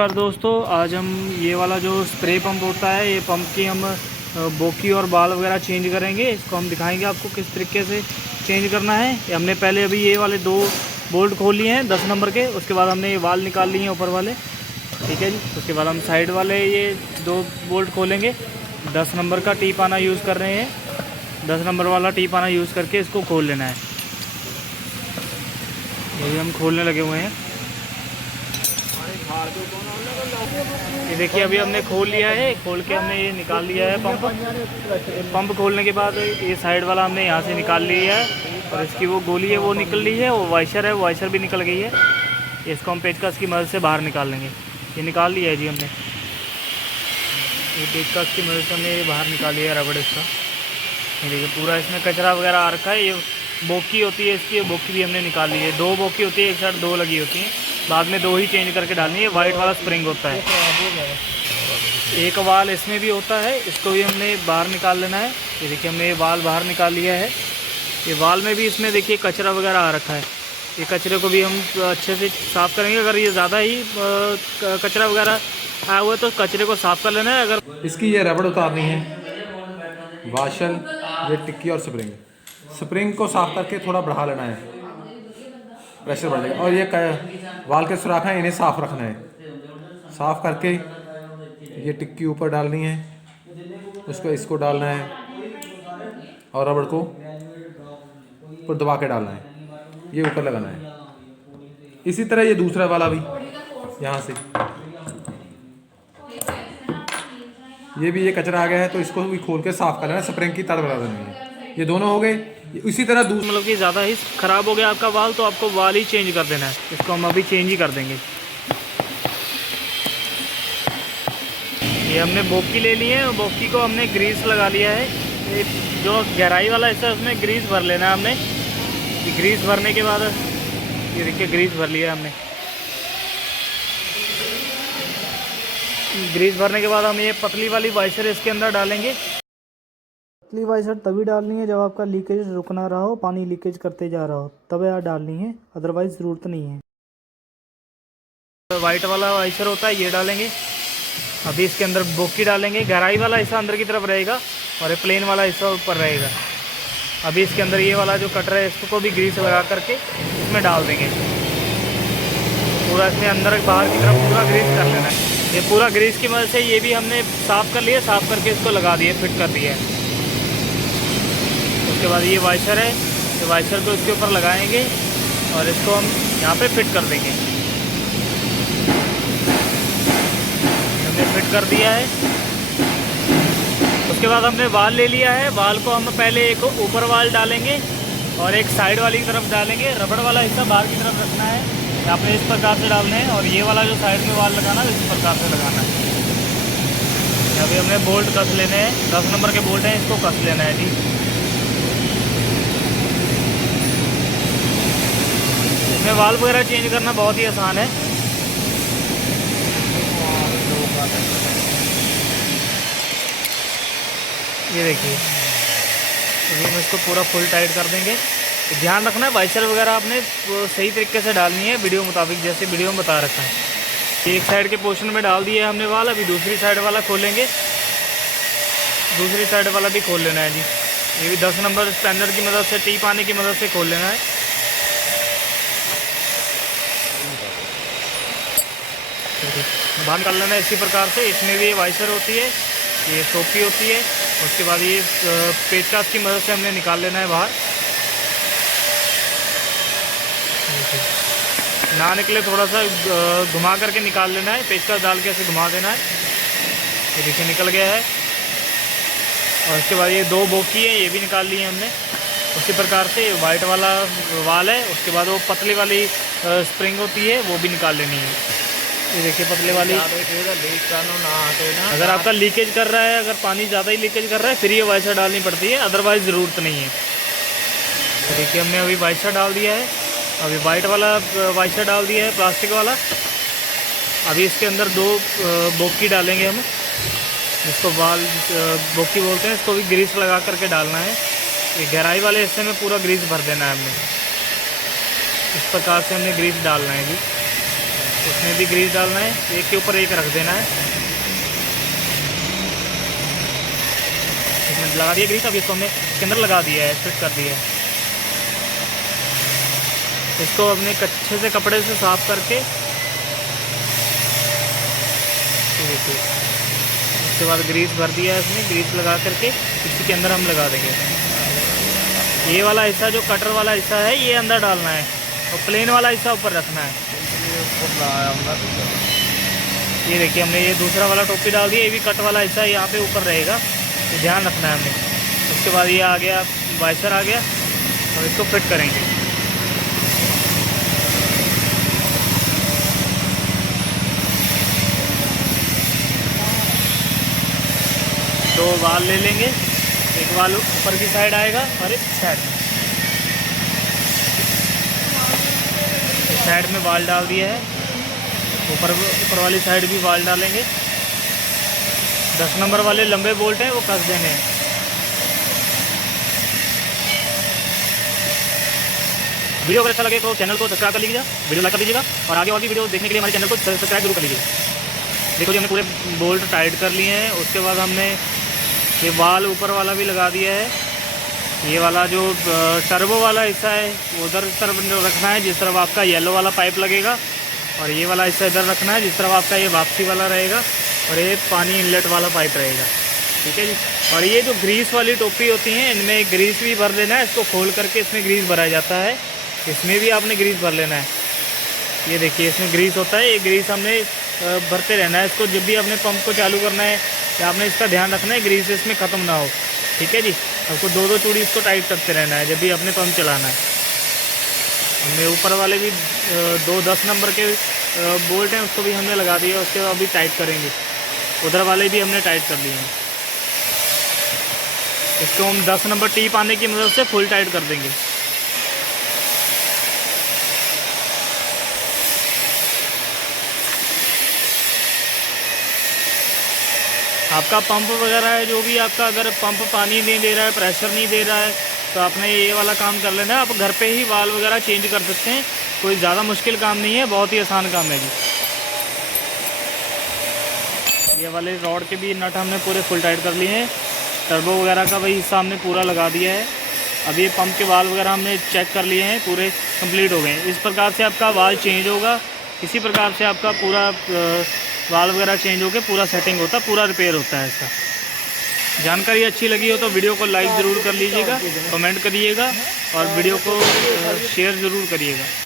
नमस्कार दोस्तों, आज हम ये वाला जो स्प्रे पंप होता है, ये पंप की हम बोकी और बाल वगैरह चेंज करेंगे। इसको हम दिखाएंगे आपको किस तरीके से चेंज करना है। ये हमने पहले अभी ये वाले दो बोल्ट खोल लिए हैं 10 नंबर के। उसके बाद हमने ये वाल निकाल लिए हैं ऊपर वाले, ठीक है जी। उसके बाद हम साइड वाले ये दो बोल्ट खोलेंगे। 10 नंबर का टी पाना यूज़ कर रहे हैं, 10 नंबर वाला टी पाना यूज़ करके इसको खोल लेना है। ये हम खोलने लगे हुए हैं। ये देखिए अभी हमने खोल लिया है, खोल के हमने ये निकाल लिया है पंप खोलने के बाद ये साइड वाला हमने यहाँ से निकाल लिया है और इसकी वो गोली है वो निकल ली है, वो वाइशर है वो वाइशर भी निकल गई है। इसको हम पेचकस की मदद से बाहर निकाल लेंगे। ये निकाल लिया है जी हमने, ये पेचकस की मदद से हमने ये बाहर निकाल लिया है रबड़ इसका। ये देखिए पूरा इसमें कचरा वगैरह आ रखा है। ये बोकी होती है इसकी, बोकी भी हमने निकाल ली है। दो बोकी होती है, एक साइड दो लगी होती हैं, बाद में दो ही चेंज करके डालनी है। वाइट वाला स्प्रिंग होता है, एक वाल इसमें भी होता है, इसको भी हमने बाहर निकाल लेना है। ये देखिए हमने ये वाल बाहर निकाल लिया है। ये वाल में भी इसमें देखिए कचरा वगैरह आ रखा है। ये कचरे को भी हम अच्छे से साफ़ करेंगे। अगर ये ज़्यादा ही कचरा वगैरह आया हुआ है तो कचरे को साफ़ कर लेना है। अगर इसकी ये रबड़ उतारनी है, वाशल, ये टिक्की और स्प्रिंग को साफ करके थोड़ा बढ़ा लेना है, प्रेशर बढ़ जाएगा। और ये वाल के सुराख हैं, इन्हें साफ रखना है। साफ करके ये टिक्की ऊपर डालनी है, उसको इसको डालना है और रबड़ को ऊपर दबा के डालना है, ये ऊपर लगाना है। इसी तरह ये दूसरा वाला भी यहाँ से, ये भी ये कचरा आ गया है तो इसको भी खोल के साफ कर लेना, स्प्रिंग की तार बना देनी है। ये दोनों हो गए। इसी तरह मतलब कि ज़्यादा ही ख़राब हो गया आपका वाल तो आपको वाल ही चेंज कर देना है। इसको हम अभी चेंज ही कर देंगे। ये हमने बोकी ले ली है, बोकी को हमने ग्रीस लगा लिया है। ये जो गहराई वाला हिस्सा है उसमें ग्रीस भर लेना है हमने। ये ग्रीस भरने के बाद ये देखिए ग्रीस भर लिया हमने। ग्रीस भरने के बाद हम ये पतली वाली वाइशर इसके अंदर डालेंगे। पतली वाइशर तभी डालनी है जब आपका लीकेज रुक ना रहा हो, पानी लीकेज करते जा रहा हो, तब यार डालनी है, अदरवाइज ज़रूरत नहीं है। वाइट वाला वाइशर होता है ये डालेंगे। अभी इसके अंदर बोकी डालेंगे। गहराई वाला हिस्सा अंदर की तरफ रहेगा और ये प्लेन वाला हिस्सा ऊपर रहेगा। अभी इसके अंदर ये वाला जो कटर है इसको भी ग्रीस लगा करके इसमें डाल देंगे। पूरा इसमें अंदर बाहर की तरफ पूरा ग्रीस कर लेना है। ये पूरा ग्रीस की मदद से ये भी हमने साफ़ कर लिया, साफ़ करके इसको लगा दिए, फिट कर दिया है। उसके बाद ये वाइशर है, ये वाइशर को इसके ऊपर लगाएंगे और इसको हम यहाँ पे फिट कर देंगे। हमने फिट कर दिया है। उसके बाद हमने वाल ले लिया है। वाल को हम पहले एक ऊपर वाल डालेंगे और एक साइड वाली की तरफ डालेंगे। रबड़ वाला हिस्सा बाहर की तरफ रखना है, आपने इस प्रकार से डालने हैं और ये वाला जो साइड में वाल लगाना है इस प्रकार से लगाना है। अभी हमने बोल्ट कस लेने हैं, 10 नंबर के बोल्ट हैं, इसको कस लेना है जी। इसमें वाल वगैरह चेंज करना बहुत ही आसान है। ये देखिए अभी हम इसको पूरा फुल टाइट कर देंगे। ध्यान रखना है वाइशर वगैरह आपने सही तरीके से डालनी है, वीडियो मुताबिक जैसे वीडियो में बता रखा है। एक साइड के पोर्शन में डाल दिया है हमने वाल। अभी दूसरी साइड वाला खोलेंगे, दूसरी साइड वाला भी खोल लेना है जी। ये भी 10 नंबर स्पैनर की मदद से, टी पाने की मदद से खोल लेना है। बाहर निकाल लेना है इसी प्रकार से। इसमें भी वाइशर होती है, ये सोपी होती है। उसके बाद ये पेचकस की मदद से हमने निकाल लेना है बाहर। ना निकले थोड़ा सा घुमा करके निकाल लेना है, पेचकस डाल के ऐसे घुमा देना है। ये देखिए निकल गया है। और उसके बाद ये दो बोकी है, ये भी निकाल ली है हमने। उसी प्रकार से वाइट वाला वाल है, उसके बाद वो पतली वाली स्प्रिंग होती है वो भी निकाल लेनी है। ये देखिए पतले वाली। अगर आपका लीकेज कर रहा है, अगर पानी ज़्यादा ही लीकेज कर रहा है फिर ये वाइशर डालनी पड़ती है, अदरवाइज़ ज़रूरत नहीं है। तो देखिए हमने अभी वाइशर डाल दिया है, अभी वाइट वाला वाइशर डाल दिया है, प्लास्टिक वाला। अभी इसके अंदर दो बोकी डालेंगे हम, जिसको वाल बोकी बोलते हैं। इसको भी ग्रीस लगा करके डालना है। ये गहराई वाले हिस्से में पूरा ग्रीस भर देना है हमने। इस प्रकार से हमने ग्रीस डालना है जी। इसमें भी ग्रीस डालना है, एक के ऊपर एक रख देना है। इसमें लगा दिया ग्रीस, अब इसको हमने इसके अंदर लगा दिया है, फिट कर दिया है। इसको अपने अच्छे से कपड़े से साफ करके देखिए, उसके बाद ग्रीस भर दिया है इसमें, ग्रीस लगा करके इसी के अंदर हम लगा देंगे। ये वाला हिस्सा जो कटर वाला हिस्सा है ये अंदर डालना है और प्लेन वाला हिस्सा ऊपर रखना है। ये देखिए हमने ये दूसरा वाला टोपी डाल दिया, ये भी कट वाला हिस्सा यहाँ पे ऊपर रहेगा, तो ध्यान रखना है हमने। उसके बाद ये आ गया वाइशर आ गया और इसको फिट करेंगे। दो वाल ले लेंगे, एक वाल ऊपर की साइड आएगा और एक साइड में वाल डाल दिया है। ऊपर वाली साइड भी वाल डालेंगे। 10 नंबर वाले लंबे बोल्ट हैं वो कस देने हैं। वीडियो अगर अच्छा लगे तो चैनल को सब्सक्राइब कर लीजिएगा, वीडियो लाइक कर दीजिएगा और आगे और भी वीडियो देखने के लिए हमारे चैनल को सब्सक्राइब जरूर कर लीजिएगा। देखो जी हमने पूरे बोल्ट टाइट कर लिए हैं। उसके बाद हमने ये वाल ऊपर वाला भी लगा दिया है। ये वाला जो टर्बो वाला हिस्सा है वो उधर तरफ रखना है जिस तरफ आपका येलो वाला पाइप लगेगा, और ये वाला हिस्सा इधर रखना है जिस तरफ आपका ये वापसी वाला रहेगा, और ये पानी इनलेट वाला पाइप रहेगा। ठीक है जी। और ये जो ग्रीस वाली टोपी होती हैं इनमें ग्रीस भी भर देना है। इसको खोल करके इसमें ग्रीस भरा जाता है, इसमें भी आपने ग्रीस भर लेना है। ये देखिए इसमें ग्रीस होता है, ये ग्रीस हमने भरते रहना है। इसको जब भी अपने पंप को चालू करना है तो आपने इसका ध्यान रखना है ग्रीस इसमें ख़त्म ना हो। ठीक है जी। आपको दो चूड़ी इसको टाइट करते रहना है जब भी अपने पंप चलाना है। हमने ऊपर वाले भी 10 नंबर के बोल्ट हैं उसको भी हमने लगा दिया, उसके बाद अभी टाइट करेंगे। उधर वाले भी हमने टाइट कर लिए हैं। इसको हम 10 नंबर टीप आने की मदद से फुल टाइट कर देंगे। आपका पंप वगैरह है जो भी आपका, अगर पंप पानी नहीं दे रहा है, प्रेशर नहीं दे रहा है, तो आपने ये वाला काम कर लेना है। आप घर पे ही वाल वगैरह चेंज कर सकते हैं, कोई ज़्यादा मुश्किल काम नहीं है, बहुत ही आसान काम है जी। ये वाले रॉड के भी नट हमने पूरे फुल टाइट कर लिए हैं। टर्बो वगैरह का वही हिस्सा हमने पूरा लगा दिया है। अभी पंप के वाल वगैरह हमने चेक कर लिए हैं, पूरे कंप्लीट हो गए। इस प्रकार से आपका वाल चेंज होगा, इसी प्रकार से आपका पूरा वाल वगैरह चेंज होकर पूरा सेटिंग होता है, पूरा रिपेयर होता है इसका। जानकारी अच्छी लगी हो तो वीडियो को लाइक ज़रूर कर लीजिएगा, कमेंट करिएगा और वीडियो को शेयर ज़रूर करिएगा।